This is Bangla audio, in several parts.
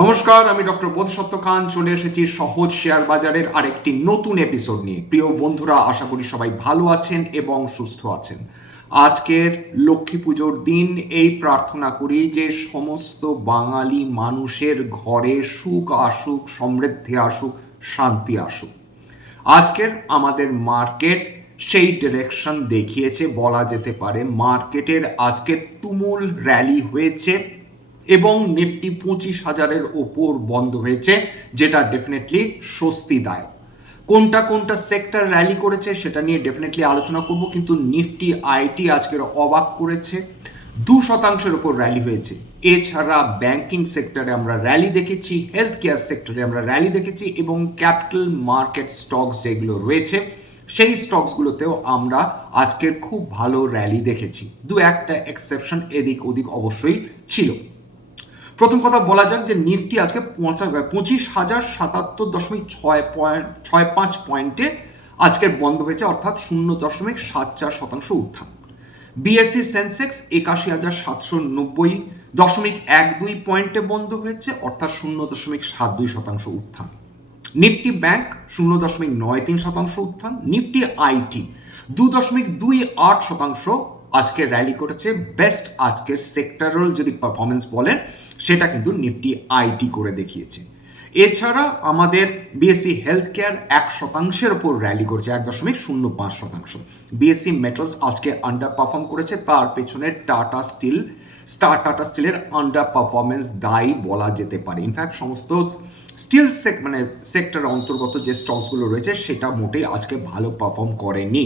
নমস্কার, আমি ডক্টর বোধসত্য খান। চলে এসেছি সহজ শেয়ার বাজারের আরেকটি নতুন এপিসোড নিয়ে। প্রিয় বন্ধুরা, আশা করি সবাই ভালো আছেন এবং সুস্থ আছেন। আজকের লক্ষ্মী পুজোর দিন, এই প্রার্থনা করি যে সমস্ত বাঙালি মানুষের ঘরে সুখ আসুক, সমৃদ্ধি আসুক, শান্তি আসুক। আজকের আমাদের মার্কেট সেই ডিরেকশন দেখিয়েছে, বলা যেতে পারে মার্কেটের আজকে তুমুল র্যালি হয়েছে। এবং নিফটি পঁচিশ হাজারের ওপর বন্ধ হয়েছে, যেটা ডেফিনেটলি স্বস্তিদায়ক কোনটা কোনটা সেক্টর র্যালি করেছে সেটা নিয়ে ডেফিনেটলি আলোচনা করব, কিন্তু নিফটি আইটি আজকের অবাক করেছে। দু শতাংশের ওপর র্যালি হয়েছে। এছাড়া ব্যাংকিং সেক্টরে আমরা র্যালি দেখেছি হেলথ কেয়ার সেক্টরে আমরা র্যালি দেখেছি, এবং ক্যাপিটাল মার্কেট স্টকস যেগুলো রয়েছে, সেই স্টকসগুলোতেও আমরা আজকের খুব ভালো র্যালি দেখেছি। দু একটা এক্সেপশন এদিক ওদিক অবশ্যই ছিল। প্রথম কথা বলা যাক যে নিফটি আজকে পঁচিশ হাজার সাতাত্তর দশমিক ছয় পয়েন্ট, ছয় পাঁচ পয়েন্টে আজকের বন্ধ হয়েছে, অর্থাৎ শূন্য দশমিক সাত চার শতাংশ উত্থান। বিএসসি সেন্সেক্স একাশি হাজার সাতশো নব্বই দশমিক এক দুই পয়েন্টে বন্ধ হয়েছে, অর্থাৎ শূন্য দশমিক সাত দুই শতাংশ উত্থান। নিফটি ব্যাংক শূন্য দশমিক নয় তিন শতাংশ উত্থান। নিফটি আইটি দু দশমিক দুই আট শতাংশ আজকে র্যালি করেছে। বেস্ট আজকের সেক্টরাল যদি পারফরমেন্স বলেন সেটা কিন্তু নিফটি আইটি করে দেখিয়েছে। এছাড়া আমাদের বিএসসি হেলথ কেয়ার এক শতাংশের ওপর র্যালি করেছে, এক দশমিক শূন্য পাঁচ শতাংশ। বিএসসি মেটালস আজকে আন্ডার পারফর্ম করেছে, তার পেছনে টাটা স্টিল। স্টার টাটা স্টিলের আন্ডার পারফরমেন্স দায়ী বলা যেতে পারে। ইনফ্যাক্ট সমস্ত স্টিল সেক মানে সেক্টরের অন্তর্গত যে স্টকসগুলো রয়েছে, সেটা মোটেই আজকে ভালো পারফর্ম করেনি।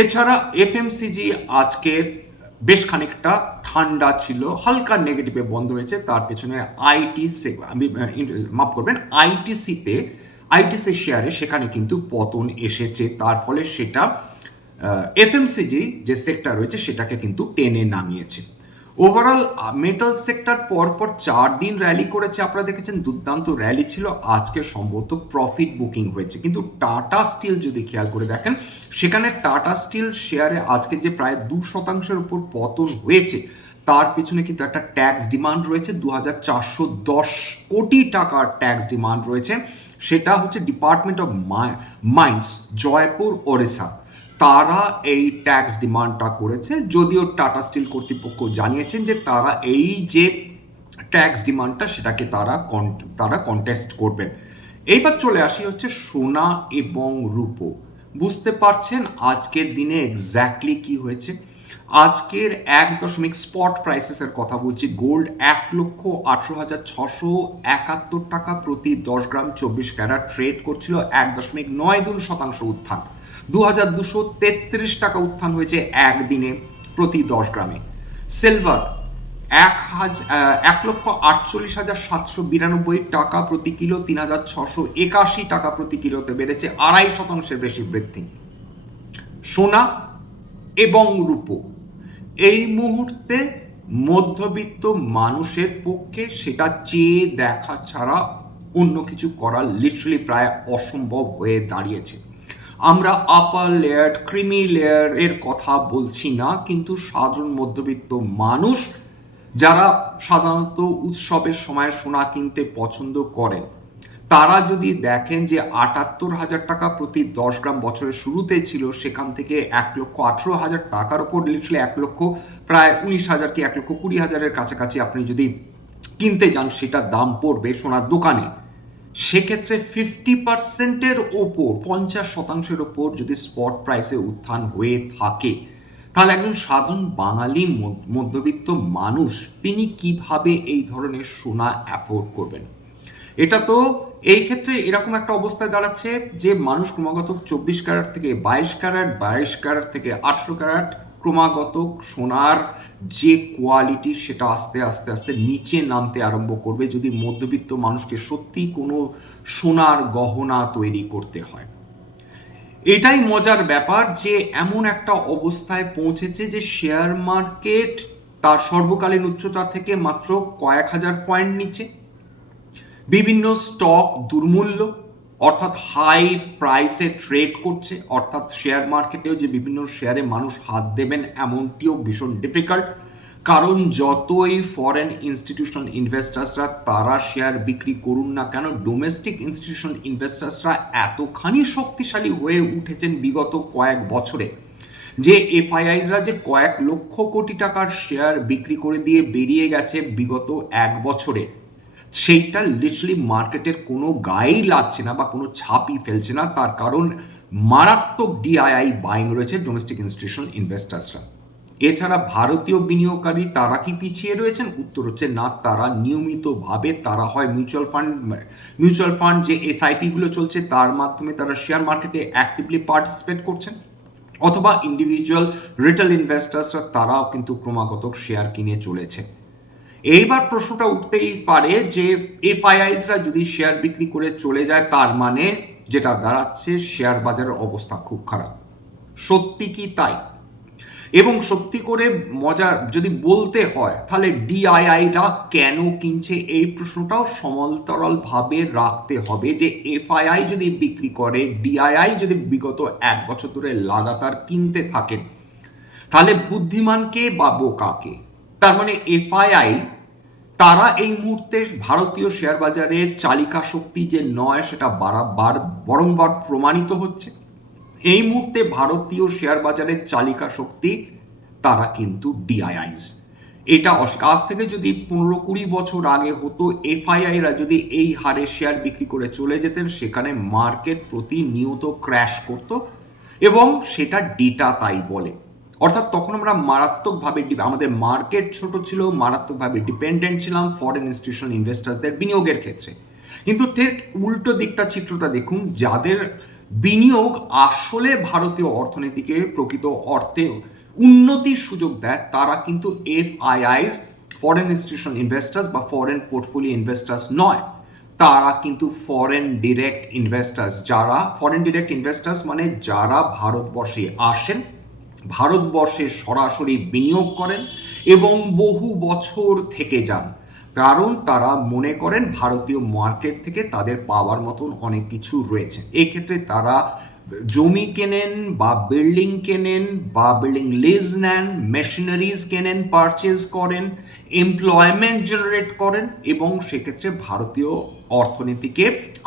এছাড়া এফএমসিজি আজকে বেশ খানিকটা ঠান্ডা ছিল, হালকা নেগেটিভে বন্ধ হয়েছে, তার পেছনে আইটি আমি মাফ করবেন আইটিসিতে আইটিসি শেয়ারে সেখানে কিন্তু পতন এসেছে, তার ফলে সেটা এফএমসিজি যে সেক্টর রয়েছে সেটাকে কিন্তু টেনে নামিয়েছে। ওভারঅল মেটাল সেক্টর পরপর চার দিন র্যালি করেছে। আপনারা দেখেছেন দুর্দান্ত র্যালি ছিল। আজকে সম্ভবত প্রফিট বুকিং হয়েছে। কিন্তু টাটা স্টিল যদি খেয়াল করে দেখেন, সেখানে টাটা স্টিল শেয়ারে আজকে যে প্রায় দু শতাংশের উপর পতন হয়েছে, তার পিছনে কিন্তু একটা ট্যাক্স ডিমান্ড রয়েছে। দু দশ কোটি টাকার ট্যাক্স ডিমান্ড রয়েছে। সেটা হচ্ছে department of mines Jaipur, Odisha. তারা এই ট্যাক্স ডিমান্ডটা করেছে, যদিও টাটা স্টিল কর্তৃপক্ষ জানিয়েছেন যে তারা এই যে ট্যাক্স ডিমান্ডটা সেটাকে তারা তারা কন্টেস্ট করবেন। এইবার চলে আসি হচ্ছে সোনা এবং রূপো। বুঝতে পারছেন আজকের দিনে এক্স্যাক্টলি কি হয়েছে? আজকের এক দশমিক স্পট প্রাইসেসের কথা বলছি গোল্ড এক লক্ষ আঠেরো হাজার ছশো একাত্তর টাকা প্রতি দশ গ্রাম চব্বিশ ক্যারাট ট্রেড করছিল এক দশমিক নয় দুই শতাংশ উত্থান। দু হাজার দুশো তেত্রিশ টাকা উত্থান হয়েছে একদিনে প্রতি দশ গ্রামে। সিলভার এক হাজার এক লক্ষ আটচল্লিশ হাজার সাতশো বিরানব্বই টাকা প্রতি কিলো, তিন হাজার ছশো একাশি টাকা প্রতি কিলোতে বেড়েছে আড়াই শতাংশের বেশি বৃদ্ধি। সোনা এবং রূপো, এই মুহূর্তে মধ্যবিত্ত মানুষের পক্ষে সেটা চেয়ে দেখা ছাড়া অন্য কিছু করা লিটারালি প্রায় অসম্ভব হয়ে দাঁড়িয়েছে। আমরা আপার লেয়ার ক্রিমি লেয়ার এর কথা বলছি না, কিন্তু সাধারণ মধ্যবিত্ত মানুষ যারা সাধারণত উৎসবের সময় সোনা কিনতে পছন্দ করেন, তারা যদি দেখেন যে আটাত্তর হাজার টাকা প্রতি দশ গ্রাম বছরের শুরুতে ছিল, সেখান থেকে এক লক্ষ আঠেরো হাজার টাকার ওপর লিটারালি এক লক্ষ, প্রায় উনিশ হাজার কি এক লক্ষ কুড়ি হাজারের কাছাকাছি আপনি যদি কিনতে যান সেটার দাম পড়বে সোনার দোকানে। সেক্ষেত্রে ফিফটি পার্সেন্টের ওপর, পঞ্চাশ শতাংশের ওপর যদি স্পট প্রাইসে উত্থান হয়ে থাকে, তাহলে একজন সাধারণ বাঙালি মধ্যবিত্ত মানুষ, তিনি কীভাবে এই ধরনের সোনা অ্যাফোর্ড করবেন? এটা তো এই ক্ষেত্রে এরকম একটা অবস্থায় দাঁড়াচ্ছে যে মানুষ ক্রমাগত চব্বিশ ক্যারেট থেকে বাইশ ক্যারেট বাইশ ক্যারেট থেকে আঠেরো ক্যারেট ক্রমাগত সোনার যে কোয়ালিটি সেটা আস্তে আস্তে আস্তে নিচে নামতে আরম্ভ করবে যদি মধ্যবিত্ত মানুষকে সত্যি কোনো সোনার গহনা তৈরি করতে হয়। এটাই মজার ব্যাপার যে এমন একটা অবস্থায় পৌঁছেছে যে শেয়ার মার্কেট তার সর্বকালীন উচ্চতা থেকে মাত্র কয়েক হাজার পয়েন্ট নিচে। বিভিন্ন স্টক দুর্মূল্য। অর্থাৎ হাই প্রাইসে ট্রেড করছে, অর্থাৎ শেয়ার মার্কেটেও যে বিভিন্ন শেয়ারে মানুষ হাত দেবেন এমনটিও ভীষণ ডিফিকাল্ট কারণ যতই ফরেন ইনস্টিটিউশনাল ইনভেস্টার্সরা তারা শেয়ার বিক্রি করুন না কেন ডোমেস্টিক ইনস্টিটিউশনাল ইনভেস্টার্সরা এতখানি শক্তিশালী হয়ে উঠেছেন বিগত কয়েক বছরে যে এফআইআইসরা যে কয়েক লক্ষ কোটি টাকার শেয়ার বিক্রি করে দিয়ে বেরিয়ে গেছে বিগত এক বছরে। সেইটা লিটারালি মার্কেটের কোনো গায়েই লাগছে না বা কোনো ছাপই ফেলছে না, তার কারণ মারাত্মক ডিআইআই বাইং রয়েছে ডোমেস্টিক ইনস্টিটিউশনাল ইনভেস্টার্সরা এছাড়া ভারতীয় বিনিয়োগকারী তারা কি পিছিয়ে রয়েছেন? উত্তর হচ্ছে না, তারা নিয়মিতভাবে তারা হয় মিউচুয়াল ফান্ড মিউচুয়াল ফান্ড যে এসআইপিগুলো চলছে, তার মাধ্যমে তারা শেয়ার মার্কেটে অ্যাক্টিভলি পার্টিসিপেট করছেন। অথবা ইন্ডিভিজুয়াল রিটেল ইনভেস্টার্সরা তারাও কিন্তু ক্রমাগত শেয়ার কিনে চলেছে। এইবার প্রশ্নটা উঠতেই পারে যে এফআইআইসরা যদি শেয়ার বিক্রি করে চলে যায়, তার মানে যেটা দাঁড়াচ্ছে, শেয়ার বাজারের অবস্থা খুব খারাপ। সত্যি কি তাই? এবং সত্যি করে মজা যদি বলতে হয়, তাহলে ডিআইআইরা কেন কিনছে এই প্রশ্নটাও সমান্তরালভাবে রাখতে হবে যে এফআইআই যদি বিক্রি করে, ডিআইআই যদি বিগত এক বছর ধরে লাগাতার কিনতে থাকেন, তাহলে বুদ্ধিমানকে বা বোকাকে? তার মানে এফআইআই, তারা এই মুহূর্তে ভারতীয় শেয়ার বাজারে চালিকা শক্তি যে নয় সেটা বারবার, বরংবার প্রমাণিত হচ্ছে। এই মুহূর্তে ভারতীয় শেয়ার বাজারের চালিকা শক্তি, তারা কিন্তু ডিআইআইস। এটা আজ থেকে যদি পনেরো কুড়ি বছর আগে হতো, এফআইআইরা যদি এই হারে শেয়ার বিক্রি করে চলে যেতেন, সেখানে মার্কেট প্রতিনিয়ত ক্র্যাশ করত এবং সেটা ডেটা তাই বলে। অর্থাৎ তখন আমরা মারাত্মকভাবে আমাদের মার্কেট ছোট ছিল, মারাত্মকভাবে ডিপেন্ডেন্ট ছিলাম ফরেন ইনস্টিটিউশনাল ইনভেস্টার্সদের বিনিয়োগের ক্ষেত্রে। কিন্তু ঠিক উল্টো দিকটা চিত্রটা দেখুন, যাদের বিনিয়োগ আসলে ভারতীয় অর্থনীতিকে প্রকৃত অর্থে উন্নতির সুযোগ দেয়, তারা কিন্তু F FIIs foreign institutional investors বা ফরেন পোর্টফোলিও ইনভেস্টার্স নয়। তারা কিন্তু ফরেন ডিরেক্ট ইনভেস্টার্স যারা ফরেন ডিরেক্ট ইনভেস্টার্স মানে যারা ভারতবর্ষে আসেন ভারতবর্ষে সরাসরি বিনিয়োগ করেন এবং বহু বছর থেকে যান। কারণ তারা মনে করেন ভারতীয় মার্কেট থেকে তাদের পাওয়ার মতন অনেক কিছু রয়েছে। এক্ষেত্রে তারা জমি কেনেন বা বিল্ডিং কেনেন বা বিল্ডিং লিজ নেন, মেশিনারিজ কেনেন, পারচেজ করেন, এমপ্লয়মেন্ট জেনারেট করেন এবং সেক্ষেত্রে ভারতীয় অর্থনীতিকে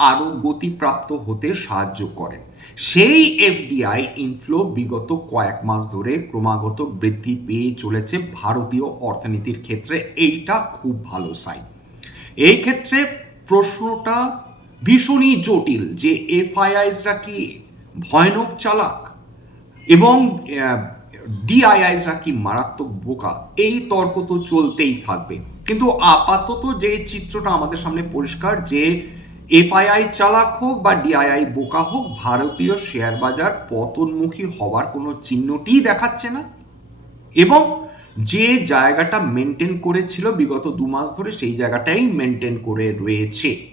আরও গতিপ্রাপ্ত হতে সাহায্য করেন সেই এফডিআই ইনফ্লো বিগত কয়েক মাস ধরে ক্রমাগত বৃদ্ধি পেয়ে চলেছে ভারতীয় অর্থনীতির ক্ষেত্রে। এইটা খুব ভালো সাইন এই ক্ষেত্রে প্রশ্নটা ভীষণই জটিল যে এফআইআইসরা কি ভয়ানক চালাক এবং ডিআইআইসরা কি মারাত্মক বোকা? এই তর্ক তো চলতেই থাকবে। কিন্তু আপাতত যে চিত্রটা আমাদের সামনে পরিষ্কার যে এফআইআই চালাক হোক বা ডিআইআই বোকা হোক, ভারতীয় শেয়ার বাজার পতনমুখী হওয়ার কোনো চিহ্নটিই দেখাচ্ছে না। এবং যে জায়গাটা মেনটেন করেছিল বিগত দু মাস ধরে, সেই জায়গাটাই মেনটেন করে রয়েছে।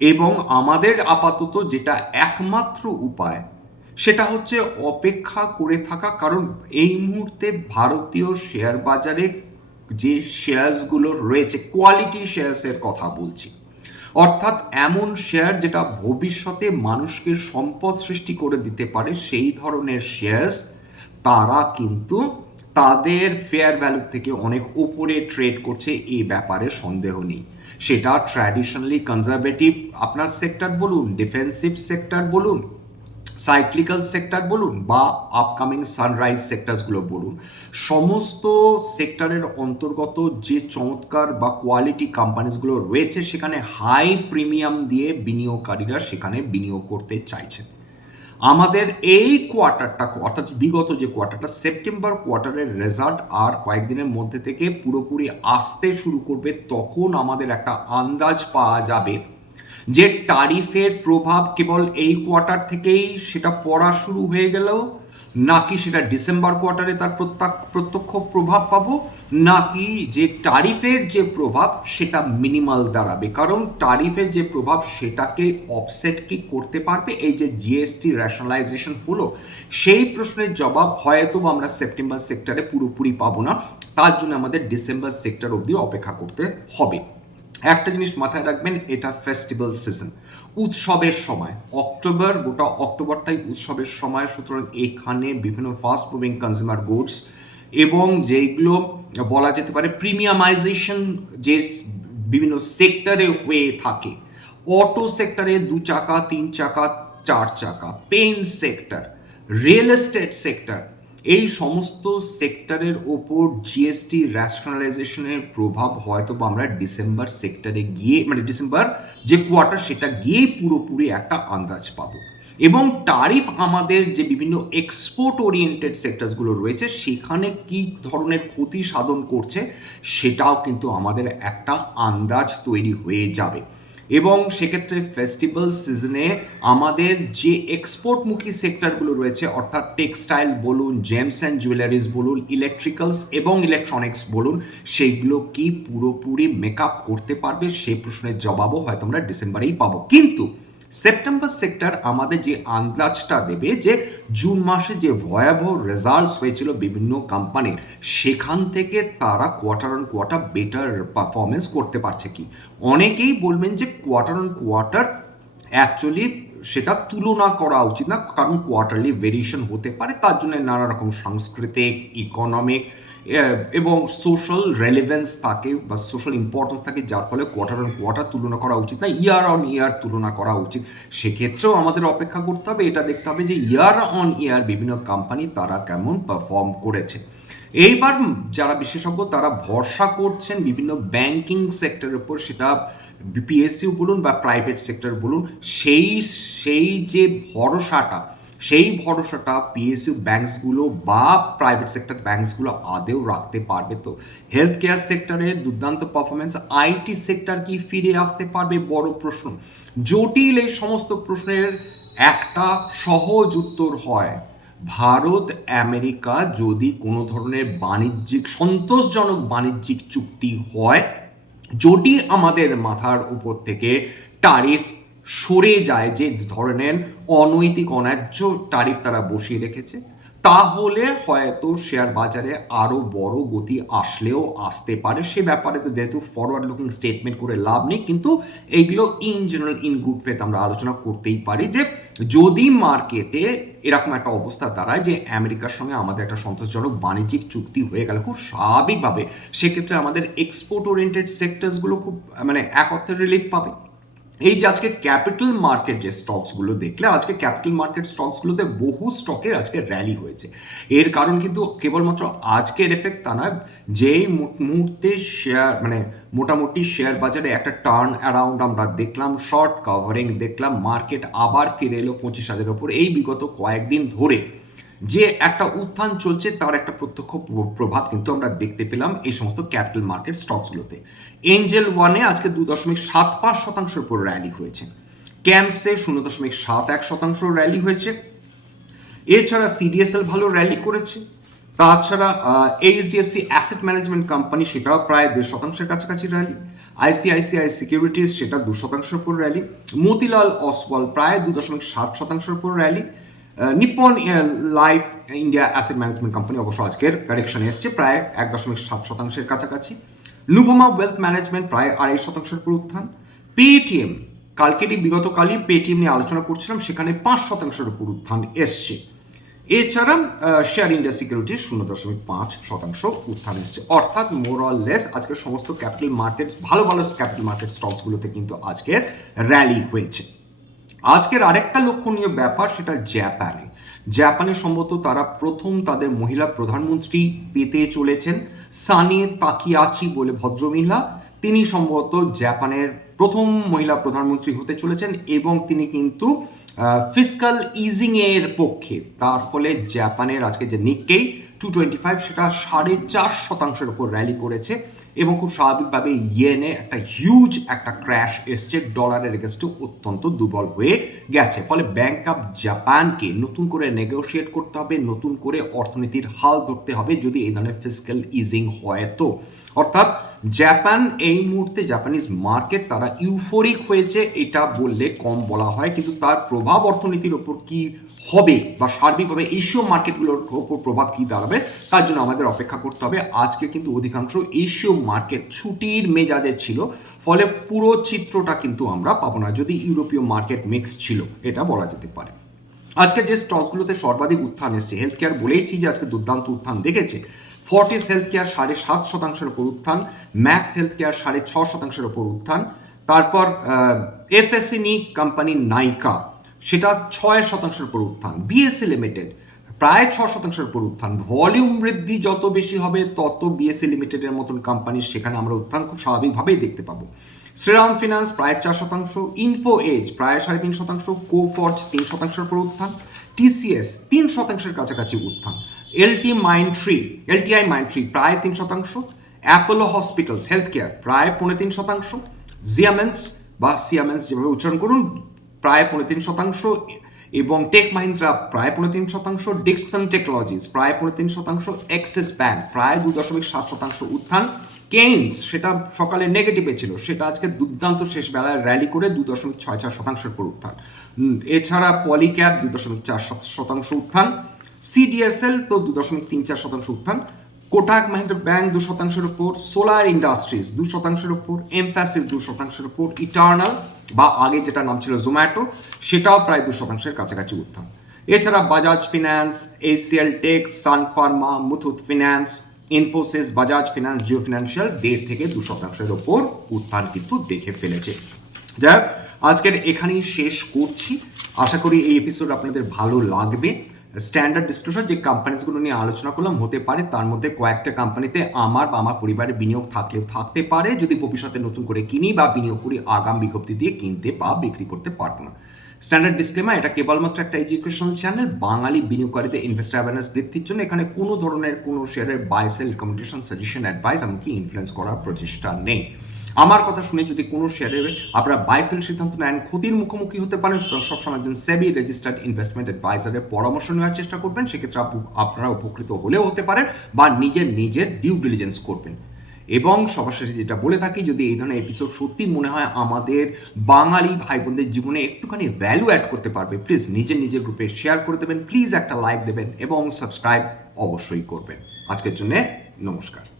এবং আমাদের আপাতত যেটা একমাত্র উপায়, সেটা হচ্ছে অপেক্ষা করে থাকা। কারণ এই মুহূর্তে ভারতীয় শেয়ার বাজারে যে শেয়ার্সগুলো রয়েছে কোয়ালিটি শেয়ার্সের কথা বলছি। অর্থাৎ এমন শেয়ার যেটা ভবিষ্যতে মানুষকে সম্পদ সৃষ্টি করে দিতে পারে, সেই ধরনের শেয়ার্স তারা কিন্তু তাদের ফেয়ার ভ্যালু থেকে অনেক উপরে ট্রেড করছে এই ব্যাপারে সন্দেহ নেই। সেটা ট্র্যাডিশনালি কনজারভেটিভ আপনার সেক্টর বলুন ডিফেন্সিভ সেক্টর বলুন সাইক্লিক্যাল সেক্টর বলুন বা আপকামিং সানরাইজ সেক্টরসগুলো বলুন, সমস্ত সেক্টরের অন্তর্গত যে চমৎকার বা কোয়ালিটি কোম্পানিজগুলো রয়েছে, সেখানে হাই প্রিমিয়াম দিয়ে বিনিয়োগকারীরা সেখানে বিনিয়োগ করতে চাইছেন। আমাদের এই কোয়ার্টারটা অর্থাৎ বিগত যে কোয়ার্টারটা সেপ্টেম্বর কোয়ার্টারের রেজাল্ট আর কয়েকদিনের মধ্যে থেকে পুরোপুরি আসতে শুরু করবে, তখন আমাদের একটা আন্দাজ পাওয়া যাবে যে টারিফের প্রভাব কেবল এই কোয়ার্টার থেকেই সেটা পড়া শুরু হয়ে গেলেও, নাকি সেটা ডিসেম্বর কোয়ার্টারে তার প্রত্যক্ষ প্রত্যক্ষ প্রভাব পাবো, নাকি যে টারিফের যে প্রভাব সেটা মিনিমাল দাঁড়াবে? কারণ টারিফের যে প্রভাব সেটাকে অফসেট কি করতে পারবে? এই যে জিএসটি র্যাশনালাইজেশন হলো, সেই প্রশ্নের জবাব হয়তো আমরা সেপ্টেম্বর সেক্টরে পুরোপুরি পাবো না। তার জন্য আমাদের ডিসেম্বর সেক্টর অবধি অপেক্ষা করতে হবে। একটা জিনিস মাথায় রাখবেন, এটা ফেস্টিভ্যাল সিজন উৎসবের সময়। অক্টোবর, গোটা অক্টোবরটাই উৎসবের সময়। সুতরাং এখানে বিভিন্ন ফাস্ট মুভিং কনজিউমার গুডস এবং যেগুলো বলা যেতে পারে প্রিমিয়ামাইজেশন যে বিভিন্ন সেক্টরে হয়ে থাকে। অটো সেক্টরে দু চাকা তিন চাকা চার চাকা pen sector real estate sector এই সমস্ত সেক্টরের ওপর জিএসটি র্যাশনালাইজেশনের প্রভাব হয়তো বা আমরা ডিসেম্বর সেক্টরে গিয়ে মানে ডিসেম্বর যে কোয়ার্টার সেটা গিয়েই পুরোপুরি একটা আন্দাজ পাবো। এবং টারিফ আমাদের যে বিভিন্ন এক্সপোর্ট ওরিয়েন্টেড সেক্টরসগুলো রয়েছে, সেখানে কি ধরনের ক্ষতি সাধন করছে, সেটাও কিন্তু আমাদের একটা আন্দাজ তৈরি হয়ে যাবে। এবং সেক্ষেত্রে ফেস্টিভ্যাল সিজনে আমাদের যে এক্সপোর্টমুখী সেক্টরগুলো রয়েছে, অর্থাৎ টেক্সটাইল বলুন জেমস অ্যান্ড জুয়েলারিজ বলুন ইলেকট্রিক্যালস এবং ইলেকট্রনিক্স বলুন, সেইগুলো কি পুরোপুরি মেকআপ করতে পারবে? সেই প্রশ্নের জবাবও হয়তো আমরা ডিসেম্বরেই পাবো। কিন্তু সেপ্টেম্বর সেক্টর আমাদের যে আন্দাজটা দেবে যে জুন মাসে যে ভয়াবহ রেজাল্টস হয়েছিল বিভিন্ন কোম্পানির সেখান থেকে তারা quarter on quarter better performance করতে পারছে কি? অনেকেই বলবেন যে কোয়ার্টার অন কোয়ার্টার অ্যাকচুয়ালি সেটা তুলনা করা উচিত না, কারণ কোয়ার্টারলি ভেরিয়েশন হতে পারে, তার জন্য নানা রকম সাংস্কৃতিক ইকোনমিক এবং সোশ্যাল রেলেভেন্স থাকে বা সোশ্যাল ইম্পর্টেন্স থাকে, যার ফলে কোয়ার্টার অন কোয়ার্টার তুলনা করা উচিত না ইয়ার অন ইয়ার তুলনা করা উচিত। সেক্ষেত্রেও আমাদের অপেক্ষা করতে হবে, এটা দেখতে হবে যে ইয়ার অন ইয়ার বিভিন্ন কোম্পানি তারা কেমন পারফর্ম করেছে। এইবার যারা বিশেষজ্ঞ, তারা ভরসা করছেন বিভিন্ন ব্যাংকিং সেক্টরের উপর, সেটা পিএসইউ বলুন বা প্রাইভেট সেক্টর বলুন, সেই সেই যে ভরসাটা সেই ভরসাটা পিএসইউ ব্যাঙ্কসগুলো বা প্রাইভেট সেক্টর ব্যাংকসগুলো আদেও রাখতে পারবে তো। হেলথ কেয়ার সেক্টরের দুর্দান্ত পারফরমেন্স আইটি সেক্টর কি ফিরে আসতে পারবে? বড় প্রশ্ন। জটিল এই সমস্ত প্রশ্নের একটা সহজ উত্তর হয়, ভারত, আমেরিকা যদি কোনো ধরনের বাণিজ্যিক, সন্তোষজনক বাণিজ্যিক চুক্তি হয়, যদি আমাদের মাথার উপর থেকে টারিফ সরে যায় যে ধরনের অনৈতিক, অন্যায্য তারিফ তারা বসিয়ে রেখেছে, তাহলে হয়তো শেয়ার বাজারে আরও বড় গতি আসলেও আসতে পারে। সে ব্যাপারে তো যেহেতু ফরওয়ার্ড লুকিং স্টেটমেন্ট করে লাভ নেই, কিন্তু এইগুলো in general in good faith আমরা আলোচনা করতেই পারি যে যদি মার্কেটে এরকম একটা অবস্থা দাঁড়ায় যে আমেরিকার সঙ্গে আমাদের একটা সন্তোষজনক বাণিজ্যিক চুক্তি হয়ে গেলে খুব স্বাভাবিকভাবে, সেক্ষেত্রে আমাদের এক্সপোর্ট ওরিয়েন্টেড সেক্টরসগুলো খুব মানে এক অর্থে রিলিফ পাবে। এই যে আজকে ক্যাপিটাল মার্কেট যে স্টকসগুলো দেখলে, আজকে ক্যাপিটাল মার্কেট স্টকসগুলোতে বহু স্টকের আজকে র্যালি হয়েছে। এর কারণ কিন্তু কেবলমাত্র আজকের এফেক্ট তা নয়, যেই মুহূর্তে শেয়ার মানে মোটামুটি শেয়ার বাজারে একটা টার্ন অ্যারাউন্ড আমরা দেখলাম শর্ট কভারিং দেখলাম মার্কেট আবার ফিরে এলো পঁচিশ হাজারের ওপর। এই বিগত কয়েকদিন ধরে যে একটা উত্থান চলছে তার একটা প্রত্যক্ষ প্রভাব কিন্তু আমরা দেখতে পেলাম এই সমস্ত ক্যাপিটাল মার্কেট স্টকসগুলোতে। এঞ্জেল ওয়ানে আজকে দু দশমিক সাত পাঁচ শতাংশের উপর র্যালি হয়েছে। ক্যাম্পসে শূন্য দশমিক সাত এক শতাংশ র্যালি হয়েছে। এছাড়া সিডিএসএল ভালো র্যালি করেছে। তাছাড়া এইচডিএফসি অ্যাসেট ম্যানেজমেন্ট কোম্পানি সেটাও প্রায় দেড় শতাংশের কাছাকাছি র্যালি আইসিআইসিআই সিকিউরিটিজ সেটা দু শতাংশের উপর র্যালি মতিলাল অসওয়াল প্রায় দু দশমিক সাত শতাংশের উপর rally Nippon life India asset management company অবশ্য আজকের কারেকশন এসছে, প্রায় এক দশমিক সাত শতাংশের কাছাকাছি। লুভোমা ওয়েলথ ম্যানেজমেন্ট প্রায় আড়াই শতাংশের উপর উত্থান। পেটিএম কালকেরই বিগত কালই পেটিএম নিয়ে আলোচনা করছিলাম, সেখানে পাঁচ শতাংশের উপর উত্থান এসছে। এছাড়া শেয়ার ইন্ডিয়া সিকিউরিটির শূন্য দশমিক পাঁচ শতাংশ উত্থান এসছে। অর্থাৎ মোরাল লেস আজকের সমস্ত ক্যাপিটাল মার্কেটস ভালো ভালো ক্যাপিটাল মার্কেট স্টকসগুলোতে কিন্তু আজকের র্যালি হয়েছে। আজকের আরেকটা লক্ষণীয় ব্যাপার সেটা জাপানে। জাপানে সম্ভবত তারা প্রথম তাদের মহিলা প্রধানমন্ত্রী পেতে চলেছেন, সানে তাকিয়াচি বলে ভদ্রমহিলা। তিনি সম্ভবত জাপানের প্রথম মহিলা প্রধানমন্ত্রী হতে চলেছেন এবং তিনি কিন্তু ফিসকাল ইজিং এর পক্ষে। তার ফলে জাপানের আজকে যে নিক্কেই টু টোয়েন্টি ফাইভ সেটা সাড়ে চার শতাংশের উপর র্যালি করেছে। এবং খুব স্বাভাবিকভাবে ইয়েনে একটা হিউজ একটা ক্র্যাশ এসছে ডলারের এগেনস্টে অত্যন্ত দুর্বল হয়ে গেছে। ফলে ব্যাংক অফ জাপানকে নতুন করে নেগোশিয়েট করতে হবে, নতুন করে অর্থনীতির হাল ধরতে হবে যদি এই ধরনের ফিজিক্যাল ইজিং হয় তো। অর্থাৎ জাপান এই মুহূর্তে জাপানিজ মার্কেট তারা ইউফোরিক হয়েছে, এটা বললে কম বলা হয়। কিন্তু তার প্রভাব অর্থনীতির ওপর কি হবে বা সার্বিকভাবে এশীয় মার্কেটগুলোর ওপর প্রভাব কি দাঁড়াবে, তার জন্য আমাদের অপেক্ষা করতে হবে। আজকে কিন্তু অধিকাংশ এশীয় মার্কেট ছুটির মেজাজে ছিল, ফলে পুরো চিত্রটা কিন্তু আমরা পাবো না, যদি ইউরোপীয় মার্কেট মিক্স ছিল, এটা বলা যেতে পারে। আজকে যে স্টকগুলোতে সর্বাধিক উত্থান এসছে হেলথ কেয়ার বলেইছি যে আজকে দুর্দান্ত উত্থান দেখেছে ফর্টিস হেলথ কেয়ার সাড়ে সাত শতাংশের উপর উত্থান, ম্যাক্স হেলথ কেয়ার সাড়ে ছ শতাংশের উপর উত্থান। তারপর এফএসএনই কোম্পানি নাইকা, সেটা ছয় শতাংশের উপর উত্থান। বিএসসি লিমিটেড, প্রায় ছ শতাংশের উপর উত্থান। ভলিউম বৃদ্ধি যত বেশি হবে, তত বিএসসি লিমিটেডের মতন কোম্পানি সেখানে আমরা উত্থান খুব স্বাভাবিকভাবেই দেখতে পাবো। শ্রীরাম ফিনান্স, প্রায় চার শতাংশ। ইনফো এজ, প্রায় সাড়ে তিন শতাংশ। কোফর্জ তিন শতাংশের উপর উত্থান। টিসিএস তিন শতাংশের কাছাকাছি উত্থান। LT mind tree LTI mind tree প্রায় তিন শতাংশ। অ্যাপোলো হসপিটালস হেলথ কেয়ার প্রায় পৌনে তিন শতাংশ। জিয়ামেন্স বা সিয়ামেন্স যেভাবে উচ্চারণ করুন, প্রায় পৌনে তিন শতাংশ। এবং টেক মাহিন্দ্রা প্রায় পৌনে তিন শতাংশ। ডিকসন টেকনোলজিস প্রায় পৌনে তিন শতাংশ। এক্সিস ব্যাংক প্রায় দু দশমিক সাত শতাংশ উত্থান। কেইনস সেটা সকালে নেগেটিভে ছিল। সেটা আজকে দুর্দান্ত শেষ বেলায় র্যালি করে দু দশমিক ছয় চার শতাংশের উপর উত্থান। এছাড়া পলিক্যাপ দু দশমিক চার শতাংশ উত্থান। সিডিএসএল তো দু দশমিক তিন চার শতাংশ উত্থান কোটাক মাহিন্দ্রা ব্যাংক দু শতাংশের উপর সোলার ইন্ডাস্ট্রিজ দু শতাংশের উপর এমফ্যাসিস দু শতাংশের উপর ইটার্নাল বা আগে যেটা নাম ছিল জোম্যাটো সেটাও প্রায় দু শতাংশের কাছাকাছি উত্থান। এছাড়া Bajaj finance ACL Tech Sun Pharma Muthoot Finance Infosys Bajaj Finance Jio Financial দেড় থেকে দু শতাংশের ওপর উত্থান কিন্তু দেখে ফেলেছে। যাই হোক, আজকের এখানেই শেষ করছি। আশা করি এই এপিসোড আপনাদের ভালো লাগবে। স্ট্যান্ডার্ড ডিসক্লোজার যে কোম্পানিজগুলো নিয়ে আলোচনা করলাম, হতে পারে তার মধ্যে কয়েকটা কোম্পানিতে আমার বা আমার পরিবারের বিনিয়োগ থাকলেও থাকতে পারে, যদি ভবিষ্যতে নতুন করে কিনি বা বিনিয়োগ করি, আগাম বিজ্ঞপ্তি দিয়ে কিনতে বা বিক্রি করতে পারব না। স্ট্যান্ডার্ড ডিসক্লেমার এটা কেবলমাত্র একটা এডুকেশনাল চ্যানেল বাঙালি বিনিয়োগকারীদের ইনভেস্টার অ্যাওয়ারনেস বৃদ্ধির জন্য এখানে কোনো ধরনের কোনো শেয়ারের buy sell recommendation suggestion advice এমনকি ইনফ্লুয়েন্স করার প্রচেষ্টা নেই। আমার কথা শুনে যদি কোনো শেয়ারের আপনারা বাইসেল সিদ্ধান্ত নেন, ক্ষতির মুখোমুখি হতে পারেন, সুতরাং সবসময় একজন সেবি রেজিস্টার্ড ইনভেস্টমেন্ট অ্যাডভাইজারের পরামর্শ নেওয়ার চেষ্টা করবেন। সেক্ষেত্রে আপনারা উপকৃত হলেও হতে পারেন বা নিজের নিজের ডিউ ডিলিজেন্স করবেন। এবং সবার শেষে যেটা বলে থাকি, যদি এই ধরনের এপিসোড সত্যি মনে হয় আমাদের বাঙালি ভাই বোনদের জীবনে একটুখানি ভ্যালু অ্যাড করতে পারবে প্লিজ নিজের নিজের গ্রুপে শেয়ার করে দেবেন প্লিজ একটা লাইক দেবেন এবং সাবস্ক্রাইব অবশ্যই করবেন। আজকের জন্য নমস্কার।